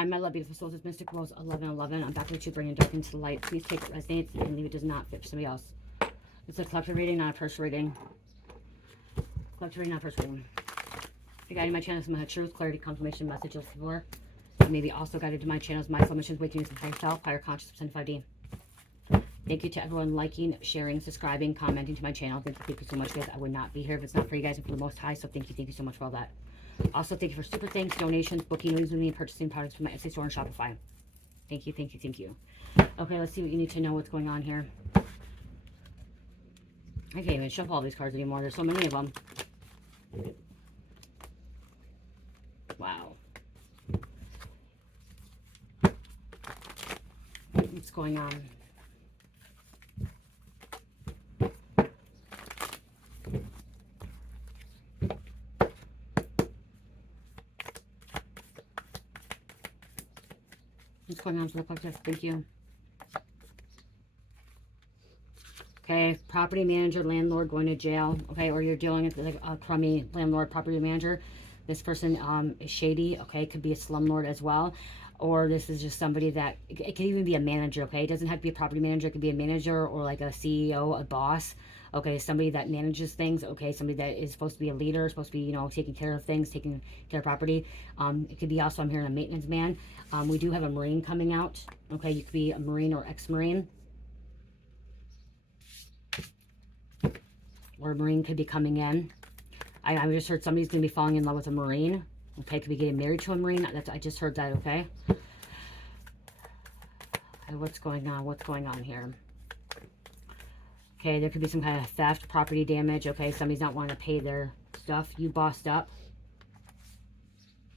Hi, my love, beautiful souls. It's Mystic Rose 1111. I'm back with you, bringing dark into the light. Please take it resonates and leave it does not fit for somebody else. It's a collective reading, not a personal reading. Collective reading, not a personal reading. If you're guiding my channel, some truth, clarity, confirmation, messages for. Maybe also guided to my channel's mindful missions, waking from higher self, higher consciousness, 5D. Thank you to everyone liking, sharing, subscribing, commenting to my channel. Thank you so much, guys. I would not be here if it's not for you guys and for the Most High. So thank you so much for all that. Also, thank you for super thanks, donations, booking readings with me, and purchasing products from my Etsy store and Shopify. Thank you, thank you, thank you. Okay, let's see what you need to know. What's going on here? I can't even shuffle all these cards anymore. There's so many of them. Wow. What's going on? What's going on for the collective? Thank you. Okay, property manager, landlord going to jail. Okay, or you're dealing with like a crummy landlord, property manager. This person is shady. Okay, could be a slumlord as well. Or this is just somebody that, it could even be a manager. Okay, it doesn't have to be a property manager. It could be a manager or like a CEO, a boss. Okay, somebody that manages things. Okay, somebody that is supposed to be a leader, supposed to be, you know, taking care of things, taking care of property. It could be also, I'm hearing a maintenance man. We do have a Marine coming out. Okay, you could be a Marine or ex-Marine. Or a Marine could be coming in. I just heard somebody's going to be falling in love with a Marine. Okay, could be getting married to a Marine. I just heard that, okay? Okay, what's going on? What's going on here? Okay, there could be some kind of theft, property damage. Okay, somebody's not wanting to pay their stuff. You bossed up.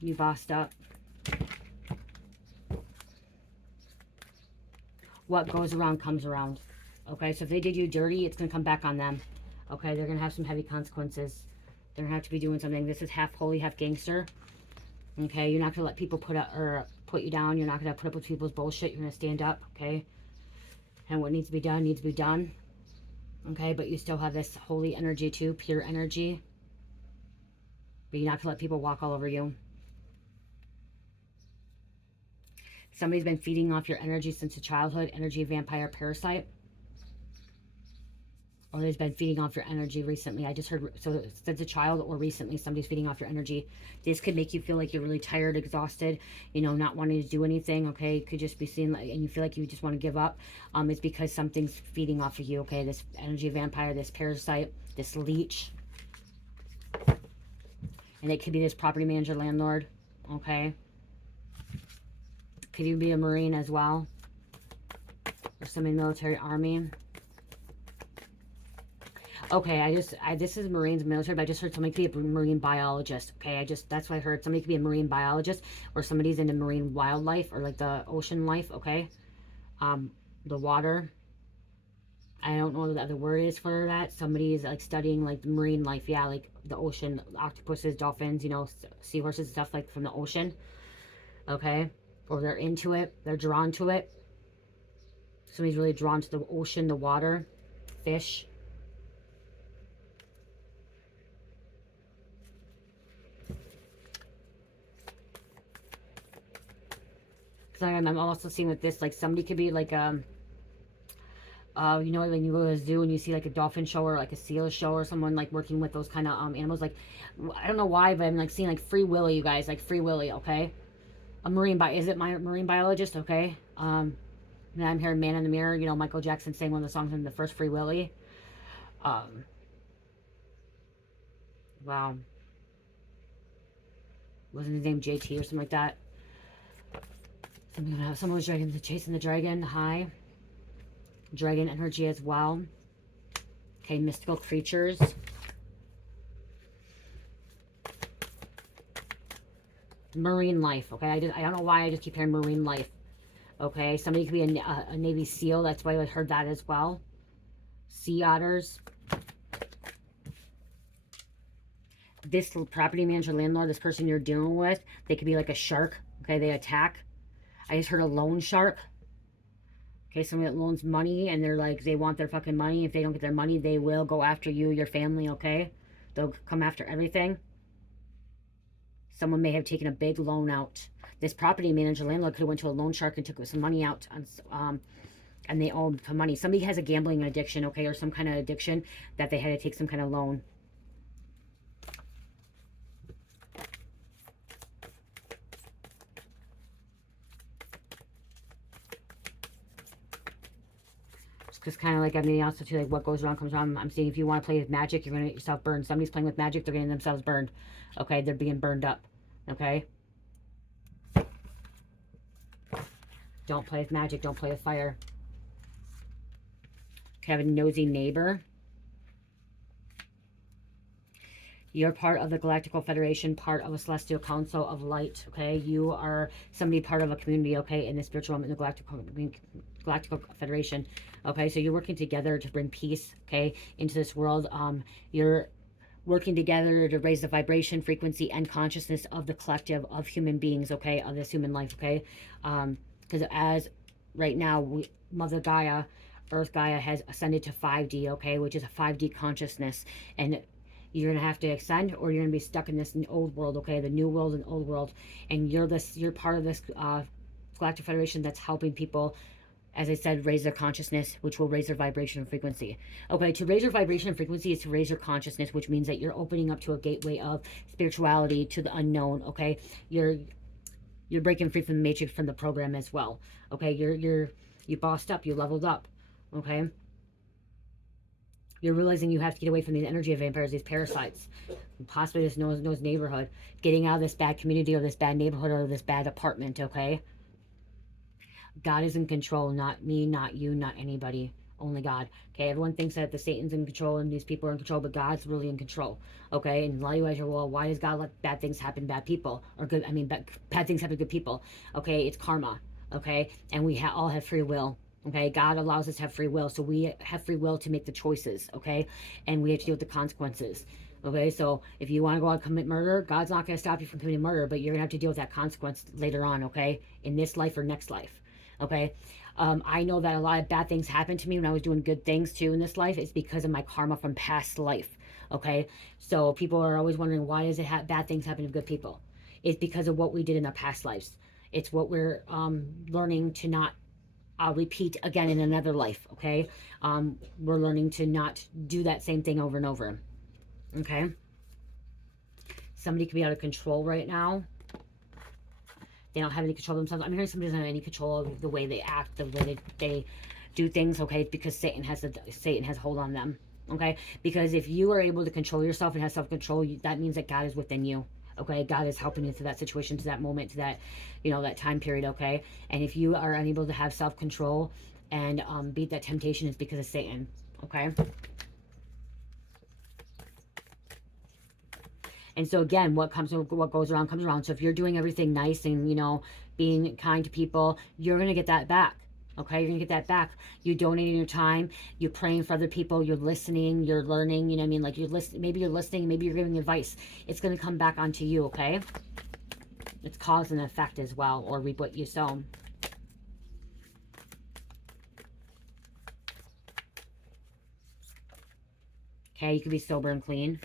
You bossed up. What goes around comes around. Okay, so if they did you dirty, it's going to come back on them. Okay, they're going to have some heavy consequences. They're going to have to be doing something. This is half holy, half gangster. Okay, you're not going to let people put you down. You're not going to put up with people's bullshit. You're going to stand up, okay? And what needs to be done needs to be done. Okay, but you still have this holy energy too, pure energy. But you're not going to let people walk all over you. Somebody's been feeding off your energy since your childhood. Energy vampire parasite. Or there's been feeding off your energy recently. I just heard, so since a child or recently, somebody's feeding off your energy. This could make you feel like you're really tired, exhausted, you know, not wanting to do anything, okay? Could just be seen, like, and you feel like you just want to give up. It's because something's feeding off of you, okay? This energy vampire, this parasite, this leech. And it could be this property manager, landlord, okay? Could even be a Marine as well. Or somebody in the military, army. Okay, this is Marines, military, but I just heard somebody could be a marine biologist. Okay, that's what I heard. Somebody could be a marine biologist, or somebody's into marine wildlife, or like the ocean life, okay? The water. I don't know what the other word is for that. Somebody is like studying like the marine life, yeah, like the ocean, octopuses, dolphins, you know, seahorses, stuff like from the ocean, okay? Or they're into it, they're drawn to it. Somebody's really drawn to the ocean, the water, fish. I'm also seeing with this, like somebody could be like, you know, when you go to a zoo and you see like a dolphin show or like a seal show or someone like working with those kind of animals, like, I don't know why, but I'm like seeing like Free Willy, you guys, like Free Willy, okay? A is it my marine biologist, okay? And I'm hearing Man in the Mirror, you know, Michael Jackson sang one of the songs from the first Free Willy. Wow. Wasn't his name JT or something like that? Someone was chasing the dragon. High. Dragon energy as well. Okay, mystical creatures. Marine life. Okay, I don't know why I just keep hearing marine life. Okay, somebody could be a Navy SEAL. That's why I heard that as well. Sea otters. This property manager, landlord, this person you're dealing with, they could be like a shark. Okay, they attack. I just heard a loan shark. Okay, somebody that loans money and they're like, they want their fucking money. If they don't get their money, they will go after you, your family, okay? They'll come after everything. Someone may have taken a big loan out. This property manager, landlord, could have went to a loan shark and took some money out on, and they owed some money. Somebody has a gambling addiction, okay, or some kind of addiction that they had to take some kind of loan. Because kind of like everything else too, like what goes around comes around. I'm saying if you want to play with magic, you're going to get yourself burned. Somebody's playing with magic, they're getting themselves burned. Okay, they're being burned up. Okay? Don't play with magic, don't play with fire. Okay, I have a nosy neighbor. You're part of the Galactical Federation, part of a Celestial Council of Light, okay? You are somebody part of a community, okay, in the spiritual realm, in the Galactical Federation, okay? So you're working together to bring peace, okay, into this world. You're working together to raise the vibration, frequency, and consciousness of the collective of human beings, okay, of this human life, okay? Because as right now, Mother Gaia, Earth Gaia has ascended to 5D, okay, which is a 5D consciousness, and you're going to have to ascend, or you're going to be stuck in this old world, okay? The new world and old world. And you're part of this Galactic Federation that's helping people, as I said, raise their consciousness, which will raise their vibration and frequency. Okay, to raise your vibration and frequency is to raise your consciousness, which means that you're opening up to a gateway of spirituality, to the unknown, okay? You're breaking free from the matrix, from the program as well. Okay, you bossed up, you leveled up, okay? You're realizing you have to get away from these energy vampires, these parasites, possibly this nose neighborhood, getting out of this bad community or this bad neighborhood or this bad apartment, okay? God is in control, not me, not you, not anybody, only God, okay? Everyone thinks that the Satan's in control and these people are in control, but God's really in control, okay? And a lot of you guys are, well, why does God let bad things happen to bad people? Or good, I mean, bad things happen to good people, okay? It's karma, okay? And we all have free will. Okay, God allows us to have free will, so we have free will to make the choices, okay? And we have to deal with the consequences, okay? So if you want to go out and commit murder, God's not going to stop you from committing murder, but you're going to have to deal with that consequence later on, okay? In this life or next life, okay? I know that a lot of bad things happened to me when I was doing good things too in this life. It's because of my karma from past life, okay? So people are always wondering, why does it bad things happen to good people? It's because of what we did in our past lives. It's what we're learning to not repeat again in another life, okay? We're learning to not do that same thing over and over, okay? Somebody could be out of control right now. They don't have any control of themselves. I'm hearing somebody doesn't have any control of the way they act, the way they do things, okay? Because Satan has hold on them, okay? Because if you are able to control yourself and have self-control, that means that God is within you. Okay, God is helping you through that situation, to that moment, to that, that time period, okay? And if you are unable to have self-control and beat that temptation, it's because of Satan, okay? And so again, what goes around comes around. So if you're doing everything nice and, being kind to people, you're going to get that back. Okay, you're going to get that back. You're donating your time. You're praying for other people. You're listening. You're learning. You know what I mean? Like, maybe you're listening. Maybe you're giving advice. It's going to come back onto you, okay? It's cause and effect as well, or reap what you sow. Okay, you can be sober and clean.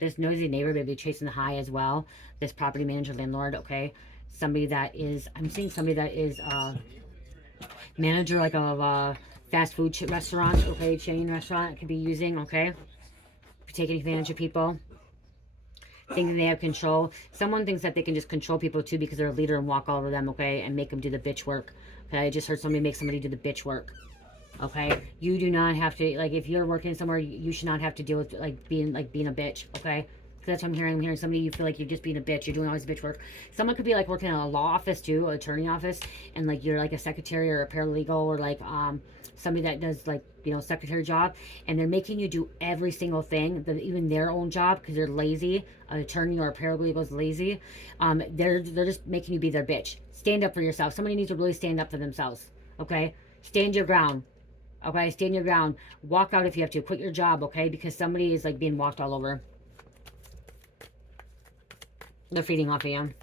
This nosy neighbor may be chasing the high as well. This property manager, landlord, okay? Somebody that is, I'm seeing somebody that is manager like of a fast food restaurant, okay, chain restaurant, could be using, okay, taking advantage of people, thinking they have control. Someone thinks that they can just control people too because they're a leader and walk all over them, okay, and make them do the bitch work. Okay, I just heard somebody make somebody do the bitch work. Okay, you do not have to, like, if you're working somewhere, you should not have to deal with being a bitch, okay? That's what I'm hearing. I'm hearing somebody, you feel like you're just being a bitch. You're doing all this bitch work. Someone could be like working in a law office too, an attorney office, and like you're like a secretary or a paralegal or like somebody that does like, secretary job, and they're making you do every single thing, even their own job, because they're lazy. An attorney or a paralegal is lazy. They're just making you be their bitch. Stand up for yourself. Somebody needs to really stand up for themselves. Okay, stand your ground. Okay, stand your ground. Walk out if you have to. Quit your job. Okay, because somebody is like being walked all over. They're feeding off of you.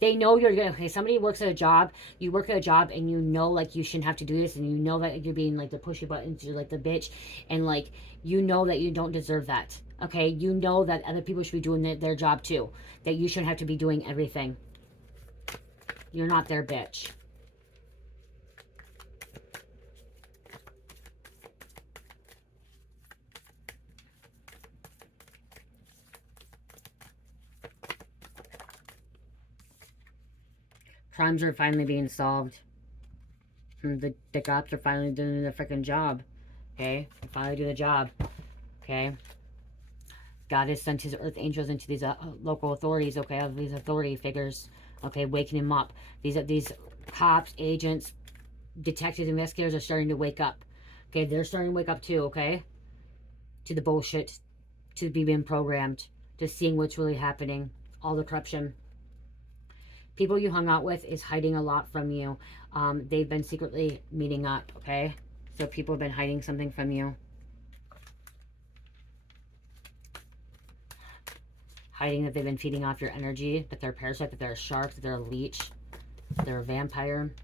They know you're good. Okay, somebody works at a job. You work at a job and you know like you shouldn't have to do this, and you know that you're being like the pushy buttons, you're like the bitch, and like you know that you don't deserve that. Okay, you know that other people should be doing their job too. That you shouldn't have to be doing everything. You're not their bitch. Crimes are finally being solved. The cops are finally doing their freaking job. Okay? They finally do the job. Okay? God has sent his earth angels into these local authorities, okay, of these authority figures, okay, waking him up. These cops, agents, detectives, investigators are starting to wake up. Okay, they're starting to wake up too, okay? To the bullshit, to being programmed, to seeing what's really happening, all the corruption. People you hung out with is hiding a lot from you. They've been secretly meeting up, okay? So people have been hiding something from you. Hiding that they've been feeding off your energy, that they're a parasite, that they're a shark, that they're a leech, that they're a vampire.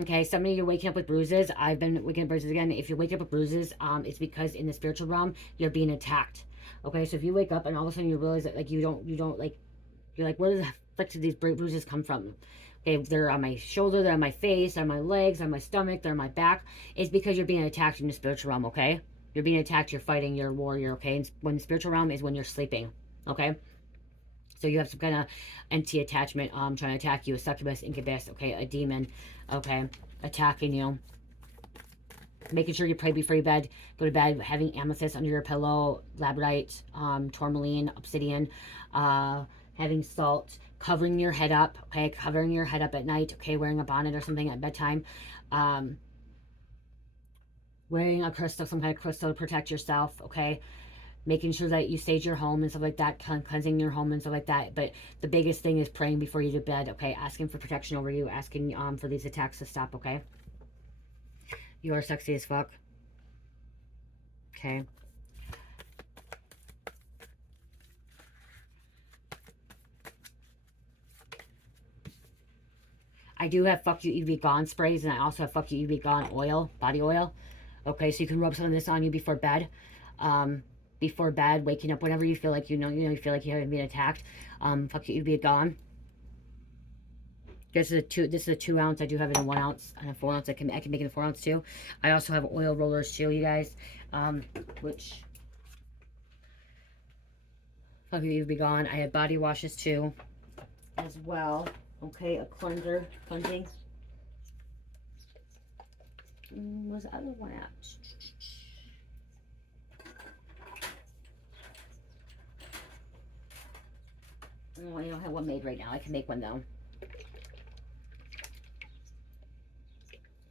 Okay, some of you are waking up with bruises. I've been waking up with bruises again. If you wake up with bruises, it's because in the spiritual realm, you're being attacked. Okay, so if you wake up and all of a sudden you realize that, like, you don't, like, you're like, where the fuck did these bruises come from? Okay, they're on my shoulder, they're on my face, they're on my legs, they're on my stomach, they're on my back. It's because you're being attacked in the spiritual realm, okay? You're being attacked, you're fighting, you're a warrior, okay? And when the spiritual realm is when you're sleeping, okay? So you have some kind of empty attachment trying to attack you, a succubus, incubus, okay, a demon, okay, attacking you. Making sure you pray before you bed, go to bed, having amethyst under your pillow, labradorite, tourmaline, obsidian, having salt, covering your head up, okay, covering your head up at night, okay, wearing a bonnet or something at bedtime, wearing a crystal, some kind of crystal to protect yourself, okay, making sure that you stage your home and stuff like that, cleansing your home and stuff like that. But the biggest thing is praying before you go to bed, okay, asking for protection over you, asking for these attacks to stop, okay. You are sexy as fuck. Okay. I do have Fuck You You Be Gone sprays, and I also have Fuck You You Be Gone oil, body oil. Okay, so you can rub some of this on you before bed. Before bed, waking up, whenever you feel like you feel like you haven't been attacked. Fuck You You Be Gone. This is a 2 ounce. I do have it in 1 ounce and a 4 ounce. I can make it in 4 ounce too. I also have oil rollers too, you guys. Which Fuck You You Be Gone. I have body washes too, as well. Okay, a cleanser, cleansing. Where's the other one at? Oh, I don't have one made right now. I can make one though.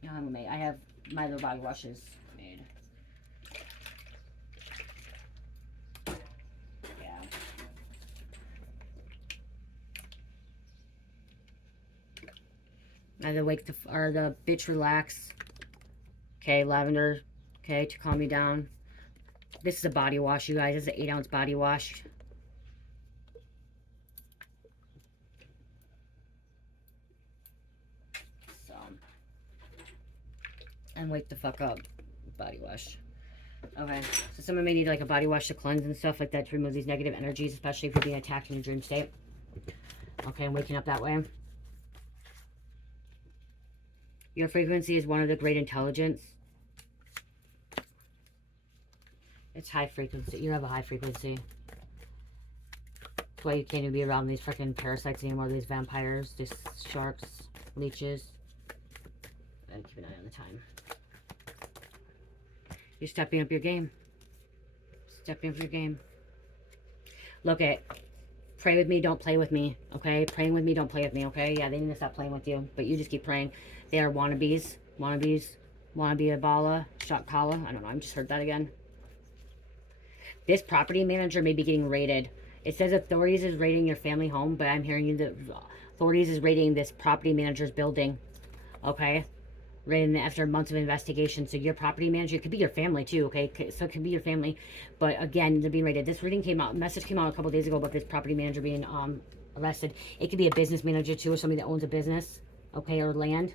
I don't have one made. I have my other body washes made. Yeah. Either wake the bitch relax. Okay, lavender. Okay, to calm you down. This is a body wash, you guys. This is an 8 ounce body wash. So, and wake the fuck up. Body wash. Okay, so someone may need like a body wash to cleanse and stuff like that to remove these negative energies, especially if you're being attacked in a dream state. Okay, and waking up that way. Your frequency is one of the great intelligence. It's high frequency. You have a high frequency. That's why you can't even be around these freaking parasites anymore. These vampires, these sharks, leeches. And keep an eye on the time. You're stepping up your game. Stepping up your game. Look at. Pray with me, don't play with me. Okay? Praying with me, don't play with me. Okay? Yeah, they need to stop playing with you. But you just keep praying. They are wannabes. Wannabes. Wannabe Abala. Shot Kala. I don't know. I just heard that again. This property manager may be getting raided. It says authorities is raiding your family home, but I'm hearing you that authorities is raiding this property manager's building. Okay? Raiding after months of investigation. So your property manager, it could be your family too, okay? So it could be your family. But again, they're being raided. This reading came out, message came out a couple days ago about this property manager being arrested. It could be a business manager too, or somebody that owns a business, okay, or land.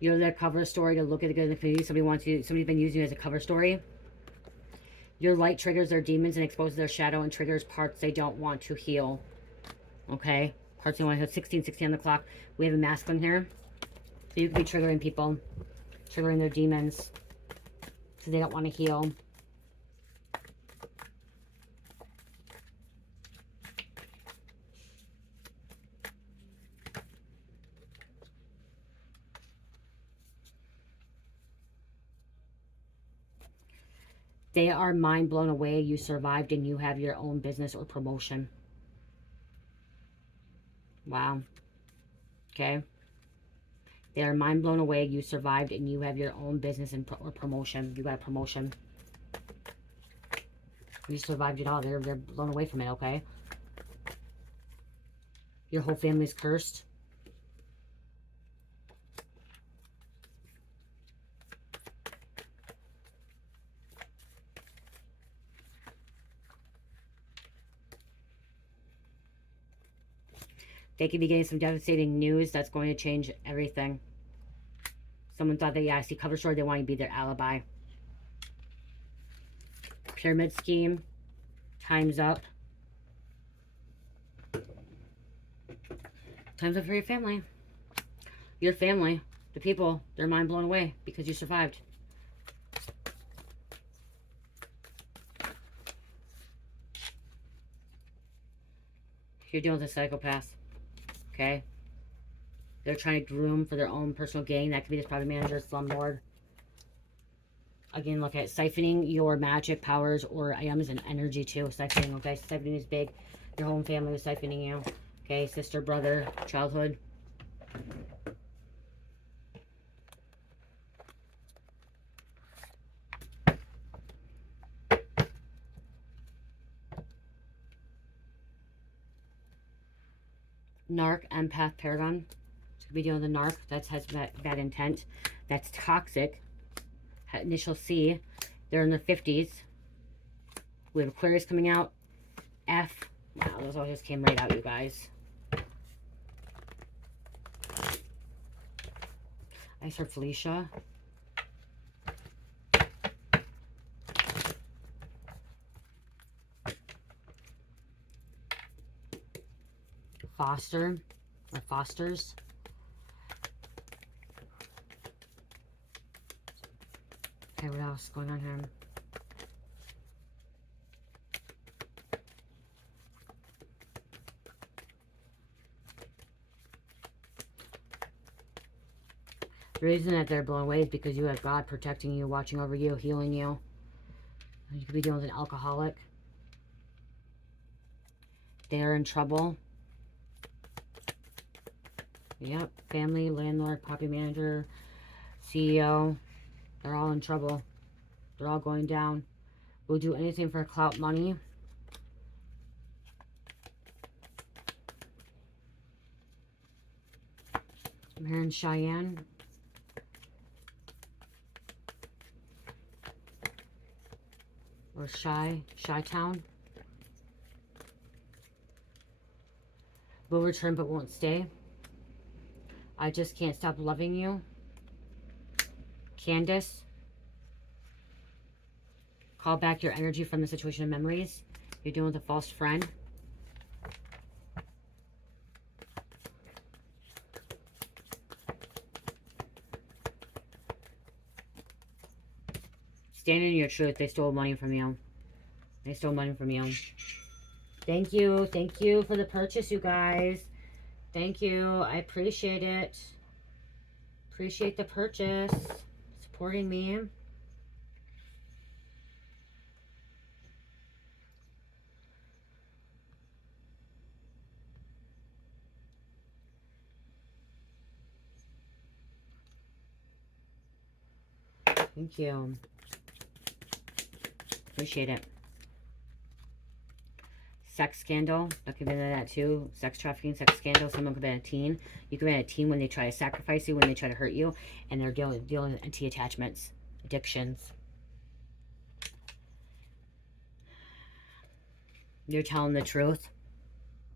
You're their cover story to look at the good in the community. Somebody's been using you as a cover story. Your light triggers their demons and exposes their shadow and triggers parts they don't want to heal. Okay? Parts they want to heal. 16 on the clock. We have a masculine here. So you could be triggering people. Triggering their demons. So they don't want to heal. They are mind blown away. You survived and you have your own business or promotion. Wow. Okay. They are mind blown away. You survived and you have your own business and or promotion. You got a promotion. You survived it all. They're blown away from it, okay? Your whole family's cursed. They could be getting some devastating news that's going to change everything. Someone thought that, yeah, I see cover story, they want to be their alibi. Pyramid scheme. Time's up. Time's up for your family. Your family, the people, they're mind blown away because you survived. You're dealing with a psychopath. Okay? They're trying to groom for their own personal gain. That could be this private manager, slumlord. Again, look at siphoning your magic powers or items and energy too. Siphoning, okay? Siphoning is big. Your whole family was siphoning you. Okay? Sister, brother, childhood. Narc, empath, paragon. Could be dealing with a narc that has bad intent. That's toxic. Initial C. They're in their 50s. We have Aquarius coming out. F. Wow, those all just came right out, you guys. I heard Felicia. Foster. Or Fosters. Okay, what else is going on here? The reason that they're blown away is because you have God protecting you, watching over you, healing you. You could be dealing with an alcoholic. They're in trouble. Yep, family, landlord, property manager, CEO. They're all in trouble. They're all going down. We'll do anything for clout money. I'm here in Cheyenne. Or Chi-Town. Will return but won't stay. I just can't stop loving you. Candace. Call back your energy from the situation and memories. You're dealing with a false friend. Stand in your truth. They stole money from you. They stole money from you. Thank you. Thank you for the purchase, you guys. Thank you. I appreciate it. Appreciate the purchase. Supporting me. Thank you. Appreciate it. Sex scandal. That could be that too. Sex trafficking, sex scandal. Someone could be a teen. You could be a teen when they try to sacrifice you, when they try to hurt you, and they're dealing with anti-attachments. addictions. You're telling the truth.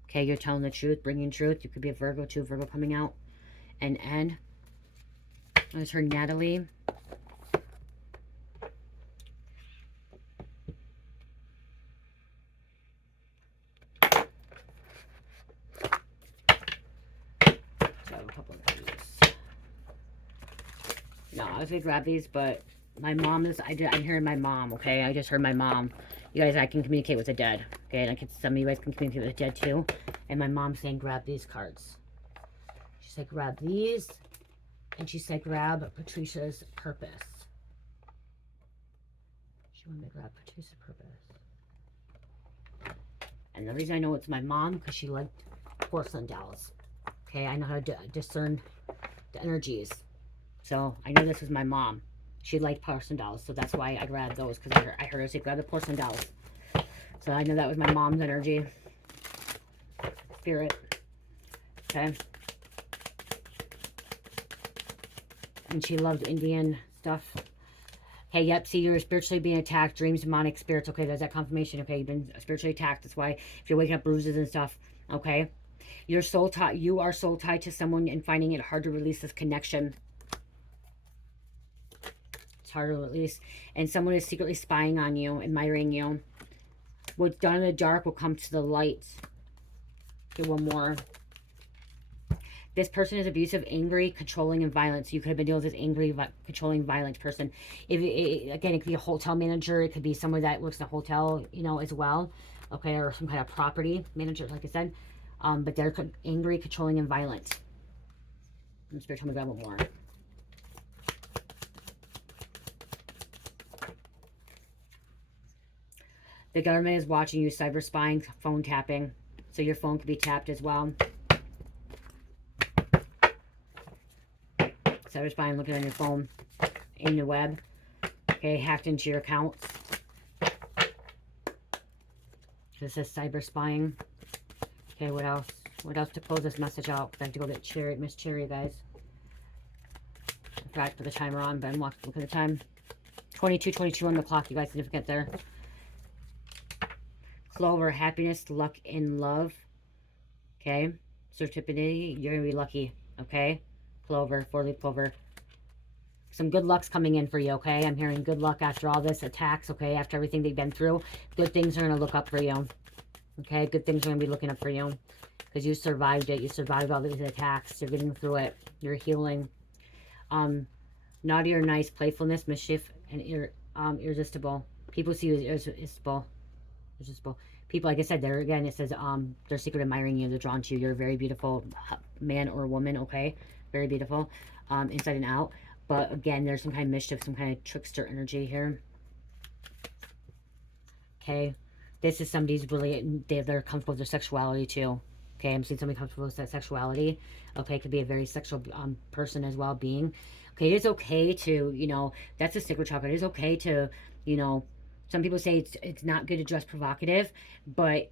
Okay, you're telling the truth, bringing truth. You could be a Virgo too, Virgo coming out. And N. I just heard Natalie. No, I was gonna grab these, but my mom is. I'm hearing my mom. Okay, I just heard my mom. You guys, I can communicate with the dead. Okay, and some of you guys can communicate with the dead too. And my mom's saying, grab these cards. She said, grab these, and she said, grab Patricia's purpose. She wanted to grab Patricia's purpose. And the reason I know it's my mom because she liked porcelain dolls. Okay, I know how to discern the energies. So I know this was my mom. She liked porcelain dolls, so that's why I grabbed those, because I heard her say grab the porcelain dolls. So I know that was my mom's energy. Spirit. Okay. And she loved Indian stuff. Okay, yep, see, you're spiritually being attacked. Dreams, demonic spirits. Okay, there's that confirmation. Okay, you've been spiritually attacked. That's why if you're waking up bruises and stuff. Okay. You are soul tied to someone and finding it hard to release this connection. Hard to release, and someone is secretly spying on you, admiring you. What's done in the dark will come to the light. Okay, one more. This person is abusive, angry, controlling, and violent. So you could have been dealing with this angry, controlling, violent person. Again, it could be a hotel manager. It could be someone that works in a hotel, you know, as well. Okay, or some kind of property manager, like I said. But they're angry, controlling, and violent. I'm just going to grab one more. The government is watching you, cyber spying, phone tapping. So your phone could be tapped as well. Cyber spying, looking on your phone, in the web. Okay, hacked into your accounts. This is cyber spying. Okay, what else? What else to close this message out? I have to go get Cherry, Miss Cherry, guys. I forgot to put the timer on, but I'm look at the time. 22:22 on the clock, you guys. Significant there. Clover, happiness, luck, and love. Okay. Serendipity, you're going to be lucky. Okay. Clover, 4-leaf clover. Some good luck's coming in for you, okay? I'm hearing good luck after all this attacks, okay? After everything they've been through. Good things are going to look up for you. Okay? Good things are going to be looking up for you. Because you survived it. You survived all these attacks. You're getting through it. You're healing. Naughty or nice, playfulness, mischief, and irresistible. People see you as irresistible. People, like I said, there again, it says they're secret admiring you. They're drawn to you. You're a very beautiful man or woman, okay? Very beautiful, inside and out. But again, there's some kind of mischief, some kind of trickster energy here. Okay, this is somebody's really, they're comfortable with their sexuality too. Okay, I'm seeing somebody comfortable with that sexuality. Okay, it could be a very sexual person as well, being. Okay, it is okay to, you know, that's a sacred chakra. It is okay to, you know, some people say it's not good to dress provocative, but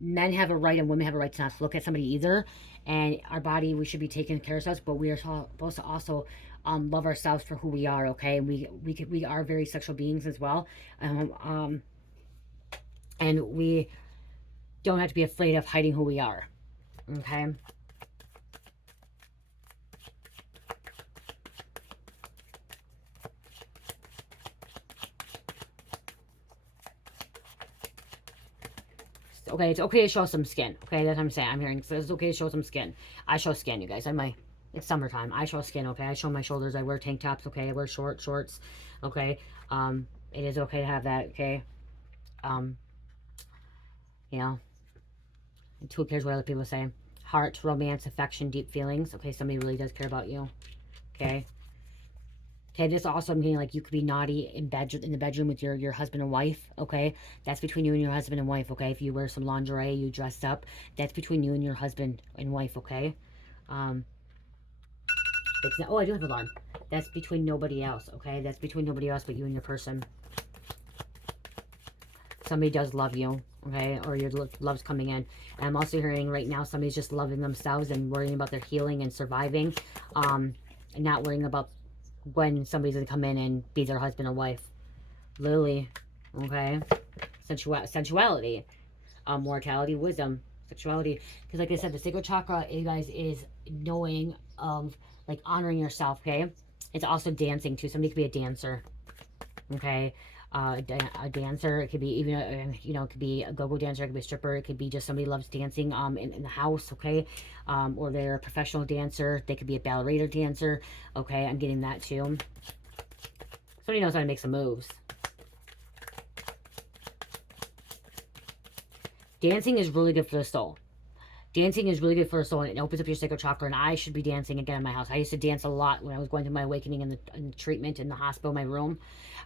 men have a right and women have a right to not look at somebody either. And our body, we should be taking care of ourselves, but we are supposed to also love ourselves for who we are, okay? And we are very sexual beings as well. And we don't have to be afraid of hiding who we are, okay? Okay, it's okay to show some skin. Okay, that's what I'm saying. I'm hearing. So it's okay to show some skin. I show skin, you guys. It's summertime. I show skin, okay? I show my shoulders. I wear tank tops, okay? I wear shorts, okay? It is okay to have that, okay? You know, and who cares what other people say? Heart, romance, affection, deep feelings. Okay, somebody really does care about you, okay? Okay, this also means like you could be naughty in the bedroom with your husband and wife, okay? That's between you and your husband and wife, okay? If you wear some lingerie, you dressed up, that's between you and your husband and wife, okay? It's not, oh, I do have an alarm. That's between nobody else, okay? That's between nobody else but you and your person. Somebody does love you, okay? Or your love's coming in. And I'm also hearing right now somebody's just loving themselves and worrying about their healing and surviving, and not worrying about when somebody's going to come in and be their husband or wife. Literally. Okay? Sensuality. Mortality, wisdom, sexuality. Because like I said, the sacral chakra, you guys, is knowing of, like, honoring yourself, okay? It's also dancing, too. Somebody could be a dancer, okay? A dancer, it could be even, it could be a go-go dancer, it could be a stripper, it could be just somebody loves dancing in the house, okay? Or they're a professional dancer, they could be a ballerina dancer, okay? I'm getting that, too. Somebody knows how to make some moves. Dancing is really good for the soul. Dancing is really good for the soul, and it opens up your sacral chakra, and I should be dancing again in my house. I used to dance a lot when I was going through my awakening in the treatment in the hospital, my room.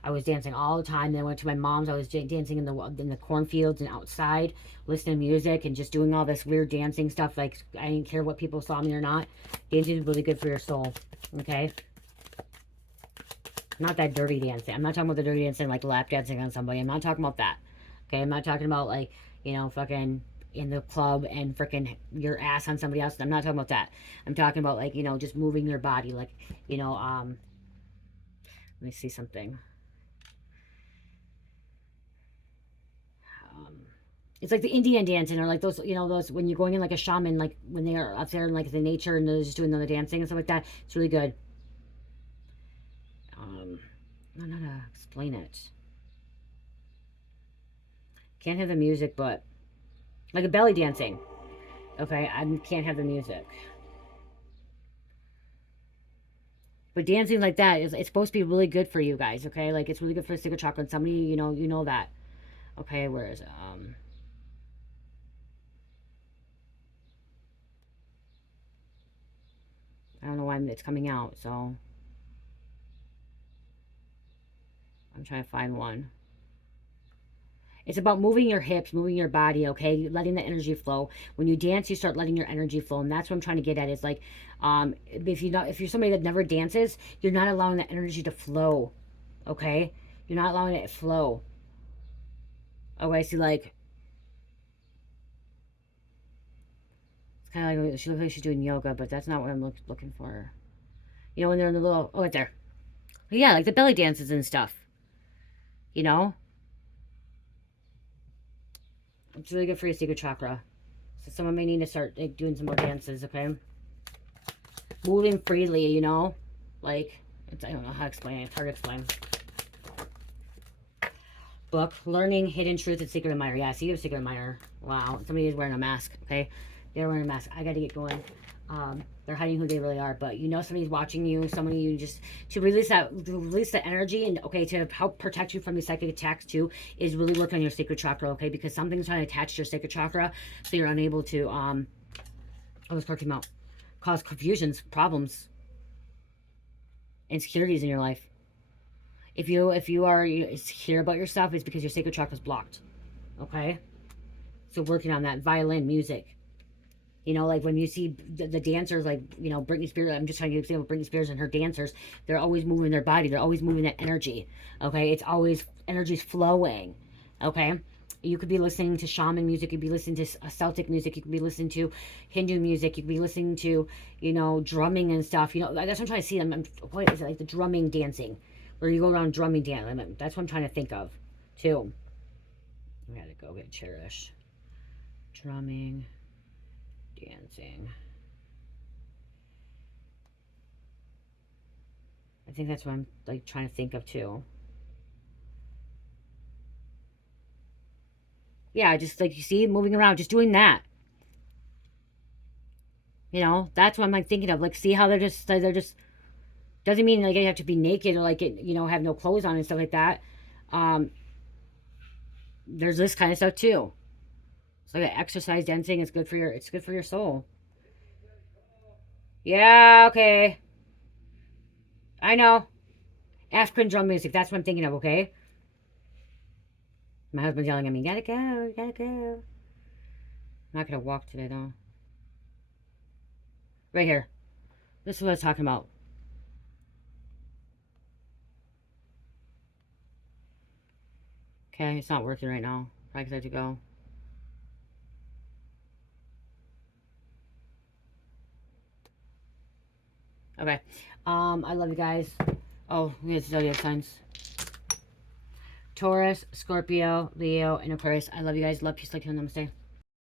I was dancing all the time. Then I went to my mom's. I was dancing in the cornfields and outside, listening to music and just doing all this weird dancing stuff. Like, I didn't care what people saw me or not. Dancing is really good for your soul, okay? Not that dirty dancing. I'm not talking about the dirty dancing, like lap dancing on somebody. I'm not talking about that, okay? I'm not talking about, like, fucking in the club and freaking your ass on somebody else. I'm not talking about that. I'm talking about, like, just moving your body, like, let me see something. It's like the Indian dancing, or like those, those when you're going in like a shaman, like when they are up there in like the nature and they're just doing the dancing and stuff like that. It's really good. I don't know how to explain it. Can't have the music, but like a belly dancing. Okay, I can't have the music. But dancing like that it's supposed to be really good for you guys, okay? Like, it's really good for the sacral chakra. And somebody, you know that. Okay, where is it? I don't know why it's coming out, so I'm trying to find one. It's about moving your hips, moving your body, okay? Letting the energy flow. When you dance, you start letting your energy flow, and that's what I'm trying to get at. Is like, if you're somebody that never dances, you're not allowing the energy to flow, okay? You're not allowing it to flow. Okay, so like, it's kind of like she looks like she's doing yoga, but that's not what I'm looking for. When they're in the little, oh, right there. Yeah, like the belly dances and stuff. It's really good for your sacral chakra. So someone may need to start, like, doing some more dances, okay? Moving freely, Like, I don't know how to explain it. It's hard to explain. Book, Learning Hidden Truth and Secret Admirer. Yeah, see, you're a secret admirer. Wow. Somebody is wearing a mask, okay? They're wearing a mask. I got to get going. They're hiding who they really are, but somebody's watching you. Somebody, you just to release the energy, and okay, to help protect you from the psychic attacks too, is really work on your sacral chakra, okay? Because something's trying to attach to your sacral chakra, so you're unable to oh, this card came out, cause confusions, problems, insecurities in your life. If you are insecure about yourself, it's because your sacral chakra is blocked, okay? So working on that. Violin, music. Like when you see the dancers, like, Britney Spears, I'm just trying to example Britney Spears and her dancers, they're always moving their body. They're always moving that energy, okay? It's always, energy's flowing, okay? You could be listening to shaman music. You could be listening to Celtic music. You could be listening to Hindu music. You could be listening to, drumming and stuff. That's what I'm trying to see. What is it, like the drumming dancing? Where you go around drumming dancing. That's what I'm trying to think of, too. I gotta go get Cherish. Drumming. Dancing. I think that's what I'm like trying to think of too. Yeah, just like you see, moving around, just doing that. That's what I'm like thinking of. Like, see how they're just doesn't mean like you have to be naked or like have no clothes on and stuff like that. There's this kind of stuff too. So like exercise, dancing, it's good for your soul. Yeah, okay. I know. African drum music, that's what I'm thinking of, okay? My husband's yelling at me, gotta go, gotta go. I'm not gonna walk today though. Right here. This is what I was talking about. Okay, it's not working right now. Probably because I have to go. Okay. I love you guys. Oh, we have zodiac signs. Taurus, Scorpio, Leo, and Aquarius. I love you guys. Love, peace, like, namaste.